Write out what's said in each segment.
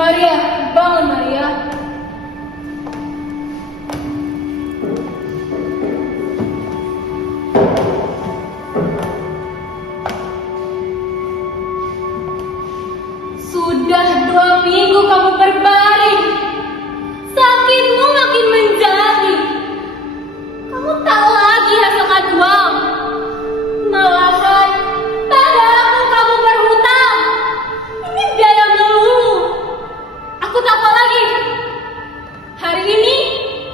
Maria, bangun Maria. Sudah 2 minggu kamu berbaring. Sakitmu makin menjadi. Kamu tak lagi hasilkan uang. Malahan padaku kamu berhutang. Ini biaya melulu. Aku tak apa lagi. Hari ini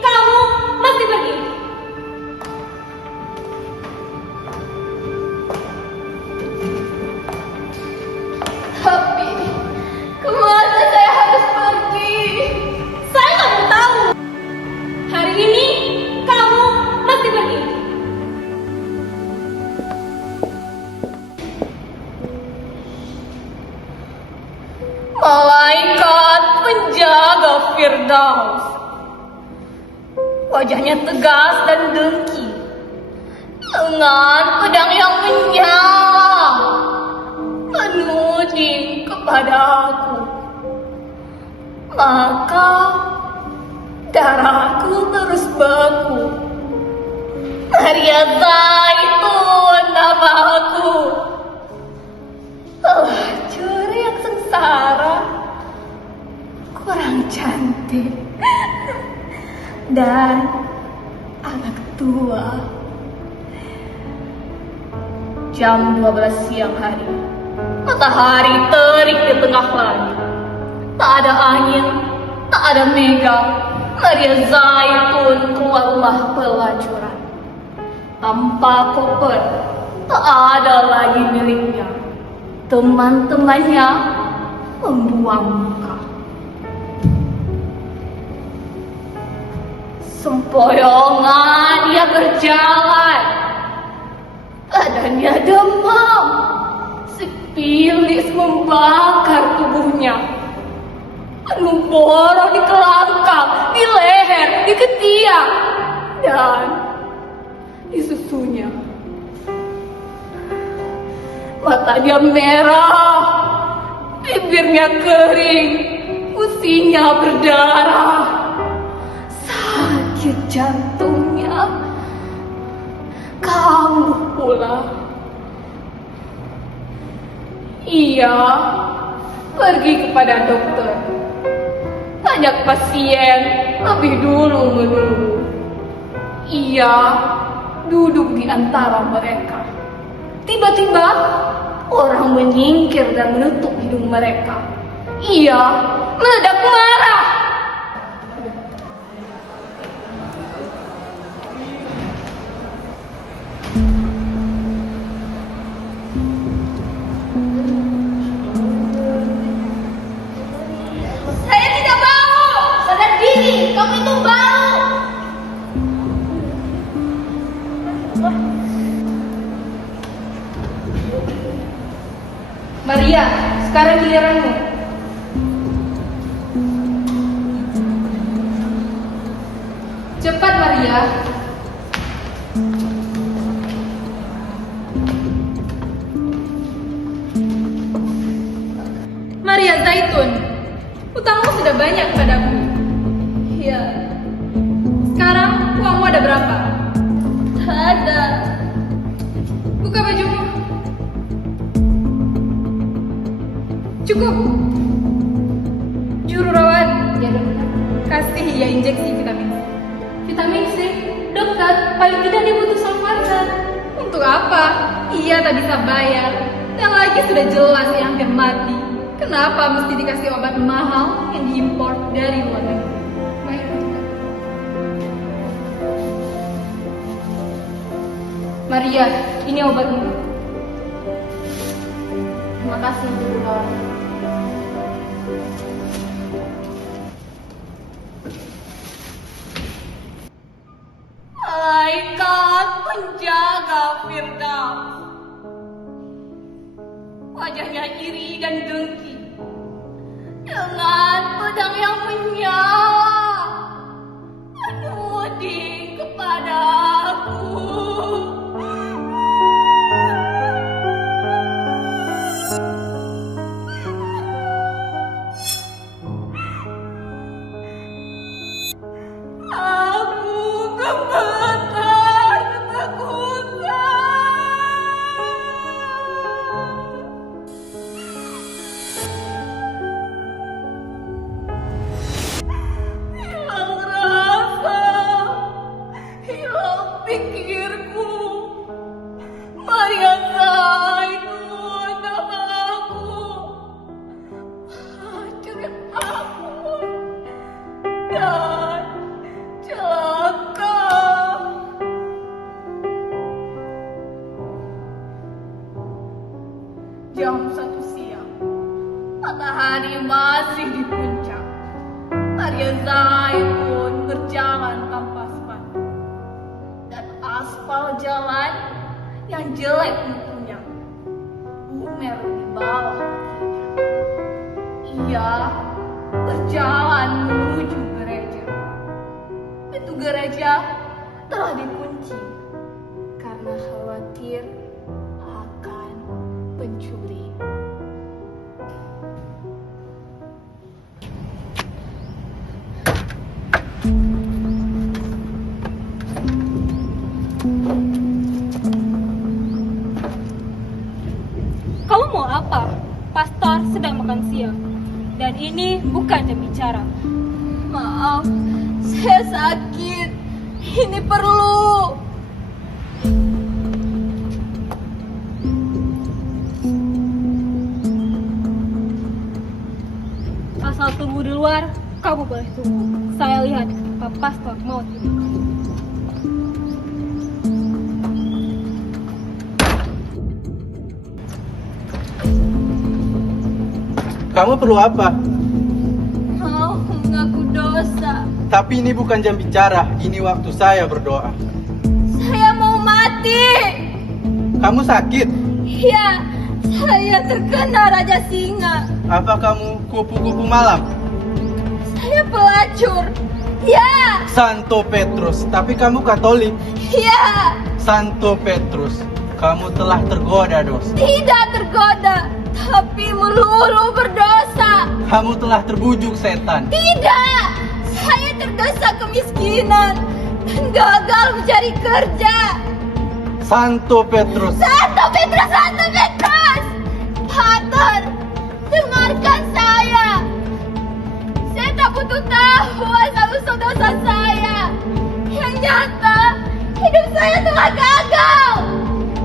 kamu mesti pergi. Tapi kemana saya harus pergi? Saya nggak mau tahu. Hari ini kamu mesti pergi. Malaikat penjaga Firdaus. Wajahnya tegas dan dengki, dengan pedang yang menyala, menuding kepada aku. Maka darahku terus beku. Maria Zaitun namaku. Pelacur yang sengsara, kurang cantik, dan anak tua. Jam 12 siang hari, matahari terik di tengah langit. Tak ada angin, tak ada mega. Maria Zaitun keluarlah pelacuran. Tanpa koper, tak ada lagi miliknya. Teman-temannya membuang muka. Sempoyongan dia berjalan. Badannya demam. Sipilis membakar tubuhnya. Penuh borok di kelangkang, di leher, di ketiak, dan di susunya. Matanya merah, bibirnya kering, usinya berdarah, sakit jantungnya. Kamu pula. Ia pergi kepada dokter. Banyak pasien lebih dulu menunggu. Ia duduk di antara mereka. Tiba-tiba orang menyingkir dan menutup hidung mereka. Ia meledak marah. Saya tidak mau. Sadar diri, kamu itu baru. Maria, sekarang giliranmu. Cepat Maria. Maria Zaitun, utangmu sudah banyak padaku. Ya. Sekarang uangmu ada berapa? Ada. Buka bajumu. Cukup. Juru rawat, ya dokter. Kasih ya injeksi vitamin C. Vitamin C? Dokter, paling tidak dia butuh sulfatan. Untuk apa? Ia tak bisa bayar. Yang lagi sudah jelas ia hampir mati. Kenapa mesti dikasih obat mahal yang diimpor dari luar negeri? Baik, dokter. Maria, ini obatmu. Terima kasih, juru rawat. Malaikat penjaga Firdaus. Wajahnya iri dan dengki, dengan pedang yang menyala, menuding kepada aku. Jam 1 siang. Matahari masih di puncak. Maria Zaitun berjalan tanpa sepatu. Dan aspal jalan yang jelek mutunya lumer di bawah kakinya. Ia berjalan menuju gereja. Pintu gereja telah dikunci karena khawatir akan pencuri. Kamu mau apa? Pastor sedang makan siang. Dan ini bukan jam bicara. Maaf, saya sakit. Ini perlu. Asal tunggu di luar, kamu boleh tunggu. Saya lihat Pak Pastor mau terima kamu. Kamu perlu apa? Mau mengaku dosa. Tapi ini bukan jam bicara, ini waktu saya berdoa. Saya mau mati. Kamu sakit? Ya, saya terkena Raja Singa. Apa kamu kupu-kupu malam? Saya pelacur. Ya, Santo Petrus, tapi kamu Katolik. ya, Santo Petrus, kamu telah tergoda dosa. tidak tergoda, tapi melulu berdosa. Kamu telah terbujuk setan. Tidak, saya terdosa kemiskinan dan gagal mencari kerja. Santo Petrus, Santo Petrus, Santo Petrus. Pater, dengarkan saya. Saya tak butuh tahu asal-usul dosa saya. Yang nyata, hidup saya telah gagal.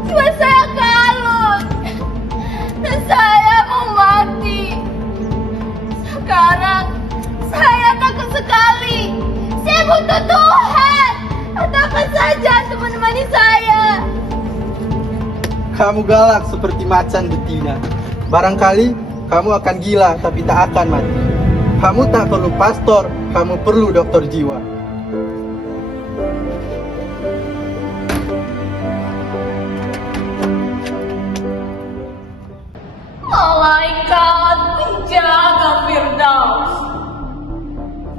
Jiwa saya kalut. Dan saya mau mati. Sekarang, saya takut sekali. Saya butuh Tuhan. Katakan saja untuk menemani saya. kamu galak seperti macan betina. Barangkali kamu akan gila tapi tak akan mati. Kamu tak perlu pastor, kamu perlu dokter jiwa. Malaikat penjaga Firdaus,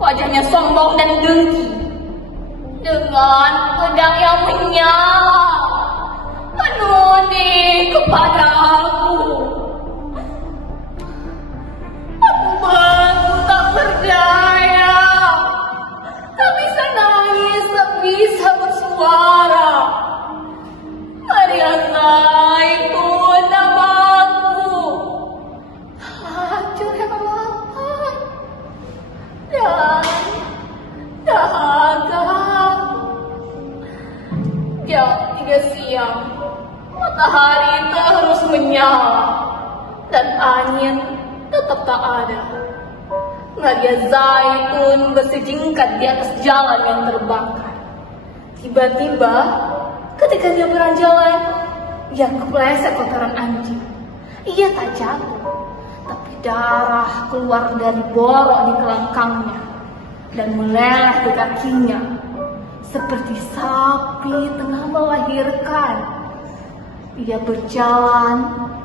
wajahnya sombong dan dengki, dengan pedang yang menyala menuding kepada aku. Aku mengaku tak berdaya, tak bisa nangis, tak bisa bersuara. Maria Zaitun namaku, pelacur yang lapar dan dahaga. Jam 3 siang, matahari terus menyala dan angin tetap tak ada. Maria Zaitun bersejingkat di atas jalan yang terbakar. Tiba-tiba, ketika dia berjalan, ia kepleset kotoran anjing. Ia tak jatuh, tapi darah keluar dari borok di kelangkangnya dan meleleh di kakinya, seperti sapi tengah melahirkan. Ia berjalan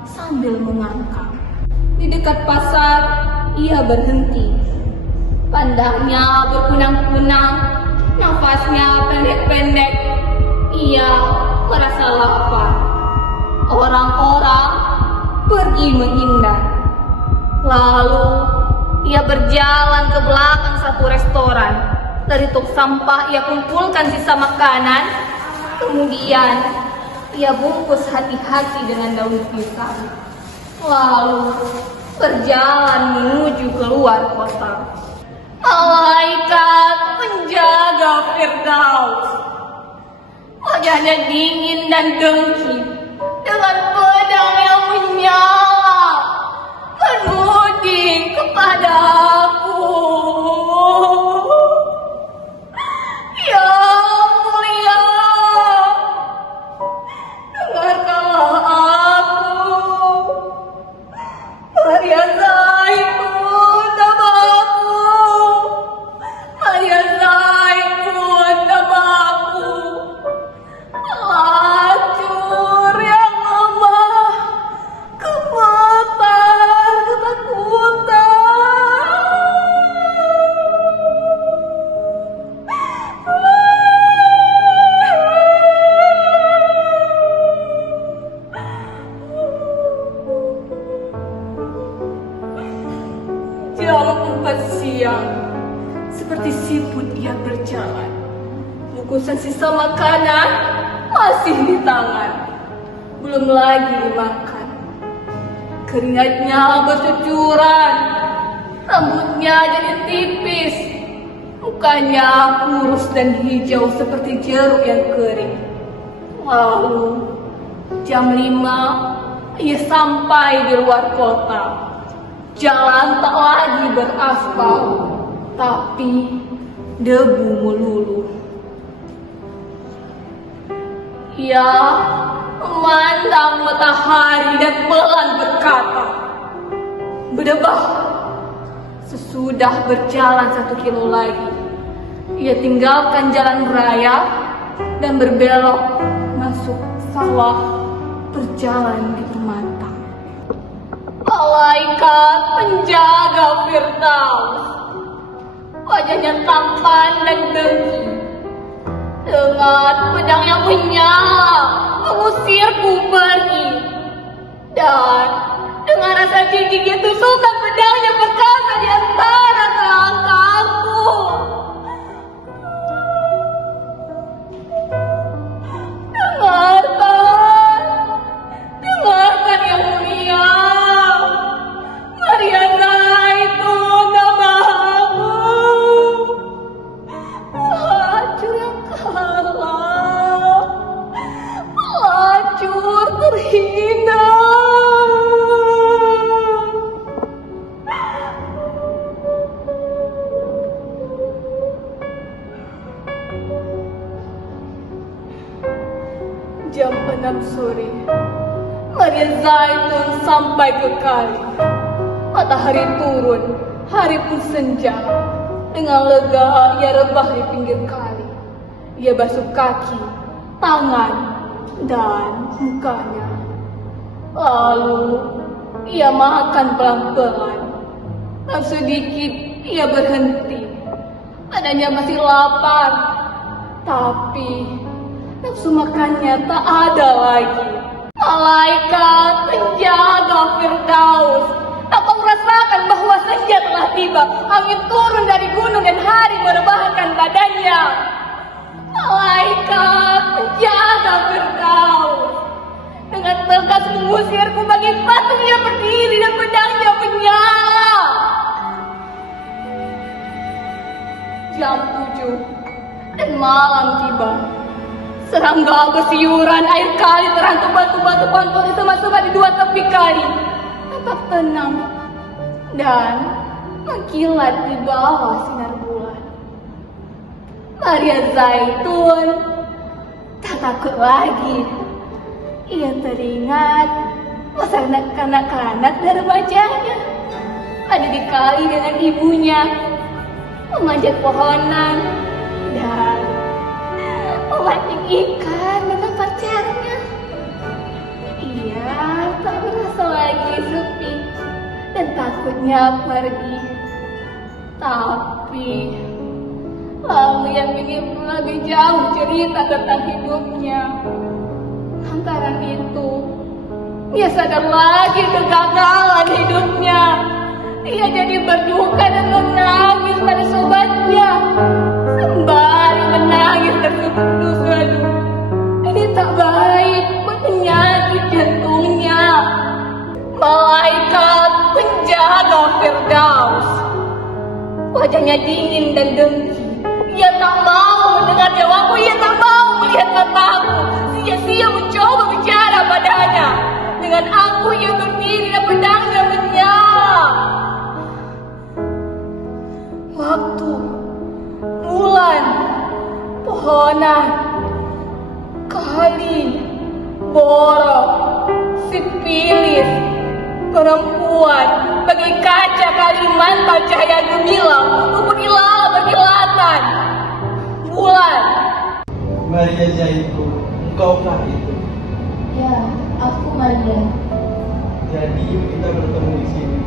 sambil mengangkang. Di dekat pasar, ia berhenti. Pandangnya berkunang-kunang, nafasnya pendek-pendek. Ia merasa lapar. Orang-orang pergi menghindar. Lalu ia berjalan ke belakang satu restoran. Dari truk sampah ia kumpulkan sisa makanan. Kemudian ia bungkus hati-hati dengan daun pisang. Lalu berjalan menuju keluar kota. Malaikat penjaga Firdaus, wajahnya dingin dan dengki, dengan pedang yang menyala menuding kepada aku. Yang mulia, dengarkanlah aku. tepat siang. Seperti siput ia berjalan. Bungkusan sisa makanan masih di tangan. Belum lagi dimakan. Keringatnya bercucuran. Rambutnya jadi tipis. Mukanya kurus dan hijau seperti jeruk yang kering. Lalu jam 5 ia sampai di luar kota. Jalan tak lagi beraspal, tapi debu melulu. Ia memandang matahari dan pelan berkata, "Berdebah." Sesudah berjalan 1 kilo lagi, ia tinggalkan jalan raya dan berbelok masuk sawah berjalan di pematang. Malaikat penjaga Firdaus, wajahnya tampan dan dengki, dengan pedang yang menyala mengusirku pergi. Dan dengan rasa jijik dia tusukkan pedangnya perkasa di antara kerangkaku. Dengarkan yang mulia. Maria Zaitun namamu. Pelacur yang kalah, pelacur terhina. Jam 6 sore, Maria Zaitun sampai ke kali. Matahari turun, hari pun senja. Dengan lega ia rebah di pinggir kali. Ia basuh kaki, tangan, dan mukanya. Lalu ia makan pelan-pelan. Dan sedikit ia berhenti. Badannya masih lapar, tapi nafsu makannya tak ada lagi. Malaikat penjaga Firdaus dapat merasakan bahwa senja telah tiba. Angin turun dari gunung dan hari merebahkan badannya. Malaikat penjaga Firdaus dengan tegas mengusirku bagi patung ia berdiri dan pedangnya menyala. Jam 7 dan malam tiba. Serangga bersiuran, air kali terhantu batu-batu pantul disemat-semat di dua tepi kali. Tampak tenang dan mengkilat di bawah sinar bulan. Maria Zaitun tak takut lagi. Ia teringat masa kanak-kanak dan remajanya. Ada di kali dengan ibunya, memanjat pohonan dan memancing ikan dengan pacarnya. Ia tak merasa lagi sepi dan takutnya pergi. Tapi lalu ia ingin lebih jauh cerita tentang hidupnya. Lantaran itu, ia sadar lagi kegagalan hidupnya. Ia jadi berduka dan menangis pada sobatnya. Sembari menangis terseduh-seduh. Ini tak baik buat penyakit jantungnya. Malaikat penjaga Firdaus, wajahnya dingin dan dengki. Ia tak mau mendengar jawabku, ia tak mau melihat mataku. Sia-sia mencoba bicara padanya. Dengan aku ia berdiri dan pedangnya menyala. Waktu, bulan, pohonan, kali, borok, sipilis, perempuan, bagai kaca Kalimantan cahaya gemilang, rumput ilalang berkilatan. Bulan. Maria Zaitun, engkaukah itu? Ya, aku Maria. Jadi yuk kita bertemu di sini.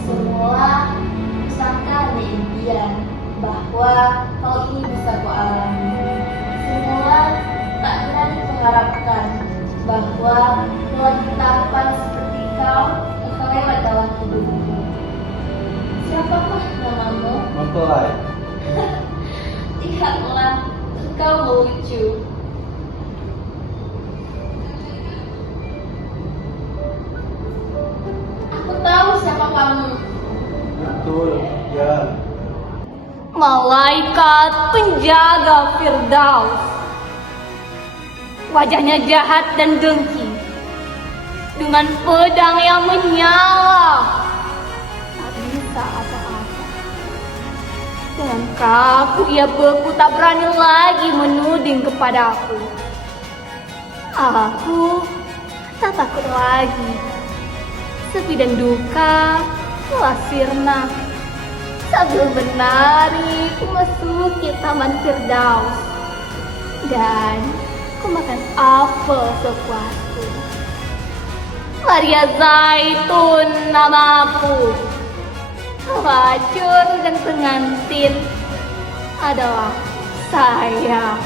Semula kusangka ada impian bahwa hal ini bisa kualami. Semula tak berani kuharapkan bahwa kelengkapan seperti kau akan lewat dalam hidupku. Siapakah namamu? Mempelai. Lihatlah, kau lucu. Aku tahu siapa kamu. Betul, ya. Malaikat penjaga Firdaus. Wajahnya jahat dan dengki, dengan pedang yang menyala. Tak bisa apa-apa. Dengan kaku ia beku, tak berani lagi menuding kepadaku. Aku tak takut lagi. Sepi dan duka telah sirna sambil menari memasuki taman Firdaus, dan ku makan apel sepuasku. Maria Zaitun namaku. Pelacur dan pengantin adalah saya.